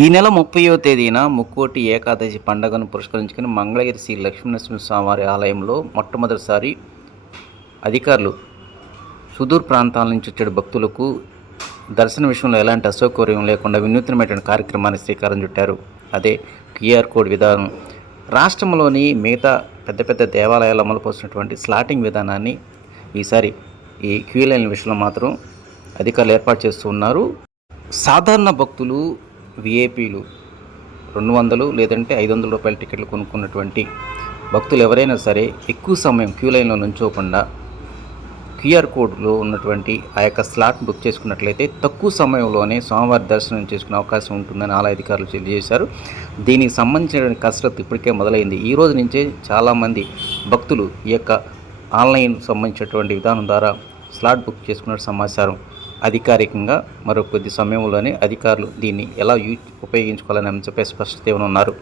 ఈ నెల 30వ తేదీన ముక్కోటి ఏకాదశి పండుగను పురస్కరించుకుని మంగళగిరి శ్రీ లక్ష్మీనరసింహస్వామివారి ఆలయంలో మొట్టమొదటిసారి అధికారులు సుదూర ప్రాంతాల నుంచి వచ్చే భక్తులకు దర్శన విషయంలో ఎలాంటి అసౌకర్యం లేకుండా వినూత్నమైనటువంటి కార్యక్రమాన్ని శ్రీకారం చుట్టారు. అదే క్యూఆర్ కోడ్ విధానం. రాష్ట్రంలోని మిగతా పెద్ద పెద్ద దేవాలయాలు అమలు పరుస్తున్నటువంటి స్లాటింగ్ విధానాన్ని ఈసారి ఈ క్యూ లైన్ విషయంలో మాత్రం అధికారులు ఏర్పాటు చేస్తూ ఉన్నారు. సాధారణ భక్తులు, విఐపీలు 200 లేదంటే 500 రూపాయల టికెట్లు కొనుక్కున్నటువంటి భక్తులు ఎవరైనా సరే ఎక్కువ సమయం క్యూ లైన్లో నుంచోకుండా క్యూఆర్ కోడ్లో ఉన్నటువంటి ఆ యొక్క స్లాట్ బుక్ చేసుకున్నట్లయితే తక్కువ సమయంలోనే స్వామివారి దర్శనం చేసుకునే అవకాశం ఉంటుందని ఆలయ అధికారులు తెలియజేశారు. దీనికి సంబంధించిన కసరత్తు ఇప్పటికే మొదలైంది. ఈ రోజు నుంచే చాలామంది భక్తులు ఈ యొక్క ఆన్లైన్ సంబంధించినటువంటి విధానం ద్వారా స్లాట్ బుక్ చేసుకున్న సమాచారం. అధికారికంగా మరో కొద్ది సమయంలోనే అధికారులు దీన్ని ఎలా ఉపయోగించుకోవాలని అంశంపై స్పష్టత ఇవ్వనున్నారు.